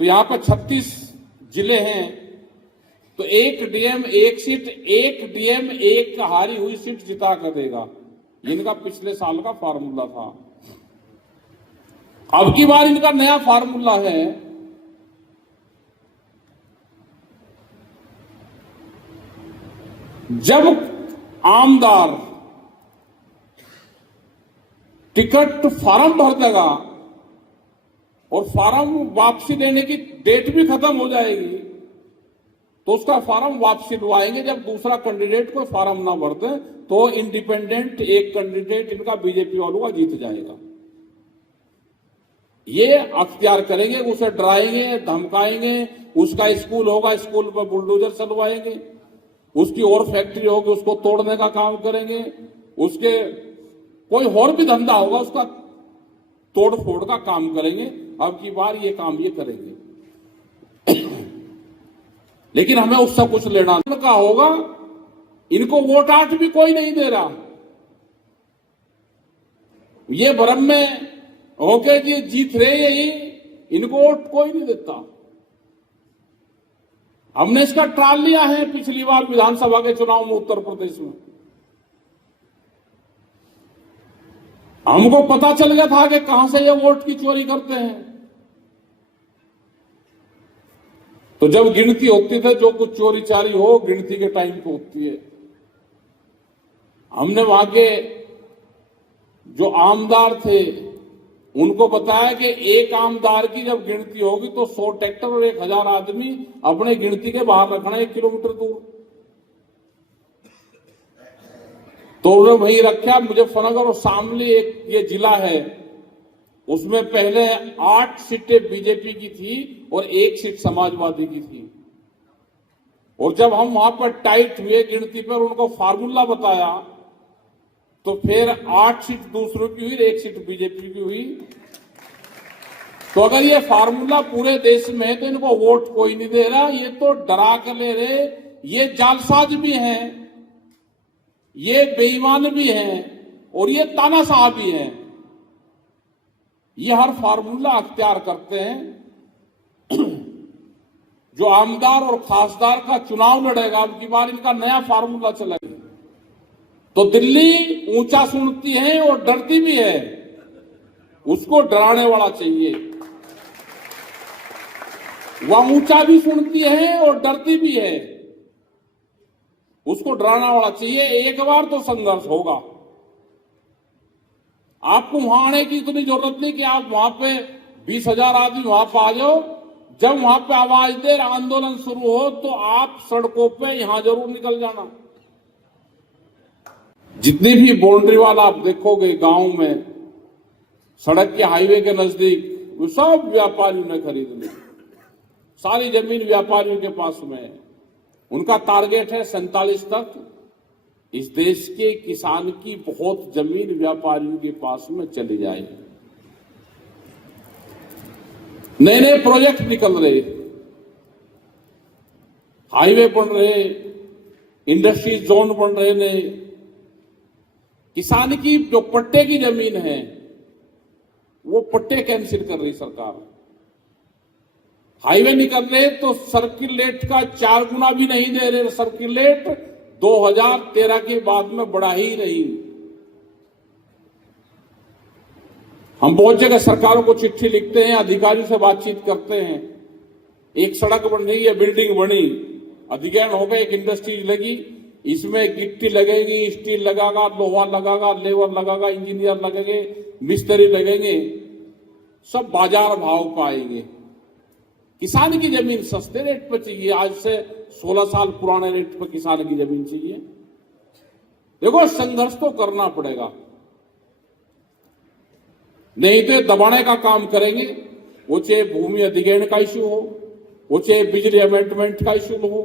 तो यहां पर 36 जिले हैं, तो एक डीएम एक सीट, एक डीएम एक हारी हुई सीट जिता कर देगा। इनका पिछले साल का फार्मूला था। अब की बार इनका नया फार्मूला है, जब आमदार टिकट फॉर्म भर देगा और फॉर्म वापसी देने की डेट भी खत्म हो जाएगी, तो उसका फॉर्म वापसी लवाएंगे। जब दूसरा कैंडिडेट कोई फॉर्म ना भर दे तो इंडिपेंडेंट एक कैंडिडेट इनका बीजेपी वालों का जीत जाएगा। ये अख्तियार करेंगे, उसे डराएंगे, धमकाएंगे। उसका स्कूल होगा, स्कूल पर बुलडोजर चलवाएंगे। उसकी और फैक्ट्री होगी, उसको तोड़ने का काम करेंगे। उसके कोई और भी धंधा होगा, उसका तोड़ फोड़ का काम करेंगे। अब की बार ये काम ये करेंगे। लेकिन हमें उससे कुछ लेना का होगा। इनको वोट आज भी कोई नहीं दे रहा। ये भ्रम में होके जी जीत रहे यही, इनको वोट कोई नहीं देता। हमने इसका ट्रायल लिया है पिछली बार विधानसभा के चुनाव में उत्तर प्रदेश में। हमको पता चल गया था कि कहां से ये वोट की चोरी करते हैं। तो जब गिनती होती थे, जो कुछ चोरी चारी हो गिनती के टाइम पे होती है। हमने वहां के जो आमदार थे उनको बताया कि एक आमदार की जब गिनती होगी तो 100 ट्रैक्टर और 1000 आदमी अपने गिनती के बाहर रखना 1 किलोमीटर दूर। तो उन्होंने वहीं रखा। मुजफ्फरनगर और शामली एक ये जिला है, उसमें पहले 8 सीटें बीजेपी की थी और 1 सीट समाजवादी की थी। और जब हम वहां पर टाइट हुए गिनती पर, उनको फार्मूला बताया, तो फिर 8 सीट दूसरों की हुई, 1 सीट बीजेपी की हुई। तो अगर ये फार्मूला पूरे देश में है तो इनको वोट कोई नहीं दे रहा। ये तो डरा कर ले रहे। ये जालसाज भी हैं, ये बेईमान भी हैं और ये तानाशाह भी हैं। ये हर फार्मूला अख्तियार करते हैं। जो आमदार और खासदार का चुनाव लड़ेगा, अब की बार इनका नया फार्मूला चलेगा। तो दिल्ली ऊंचा सुनती है और डरती भी है। उसको डराने वाला चाहिए। वह ऊंचा भी सुनती है और डरती भी है, उसको डराना वाला चाहिए। एक बार तो संघर्ष होगा। आपको वहां आने की इतनी जरूरत नहीं कि आप वहां पे 20,000 आदमी वहां पे आ जाओ। जब वहां पे आवाज दे आंदोलन शुरू हो तो आप सड़कों पे यहां जरूर निकल जाना। जितनी भी बाउंड्री वाला आप देखोगे गांव में, सड़क के हाईवे के नजदीक, वो सब व्यापारियों ने खरीद ली। सारी जमीन व्यापारियों के पास में है। उनका टारगेट है 47 तक इस देश के किसान की बहुत जमीन व्यापारियों के पास में चली जाएगी। नए नए प्रोजेक्ट निकल रहे, हाईवे बन रहे, इंडस्ट्रीज जोन बन रहे नए। किसान की जो पट्टे की जमीन है वो पट्टे कैंसिल कर रही सरकार। हाईवे निकल रहे तो सर्किल रेट का 4 गुना भी नहीं दे रहे। सर्किल रेट 2013 के बाद में बढ़ा ही नहीं। हम बहुत जगह सरकारों को चिट्ठी लिखते हैं, अधिकारियों से बातचीत करते हैं। एक सड़क बन रही है, बिल्डिंग बनी, अधिग्रहण हो गया, एक इंडस्ट्री लगी, इसमें गिट्टी लगेगी, स्टील लगेगा, लोहा लगेगा, लेबर लगेगा, इंजीनियर लगेंगे, मिस्त्री लगेंगे, सब बाजार भाव पाएंगे। किसान की जमीन सस्ते रेट पर चाहिए। आज से 16 साल पुराने रेट पर किसान की जमीन चाहिए। देखो, संघर्ष तो करना पड़ेगा, नहीं तो दबाने का काम करेंगे। वो चाहे भूमि अधिग्रहण का इश्यू हो, वो चाहे बिजली अमेंडमेंट का इश्यू हो,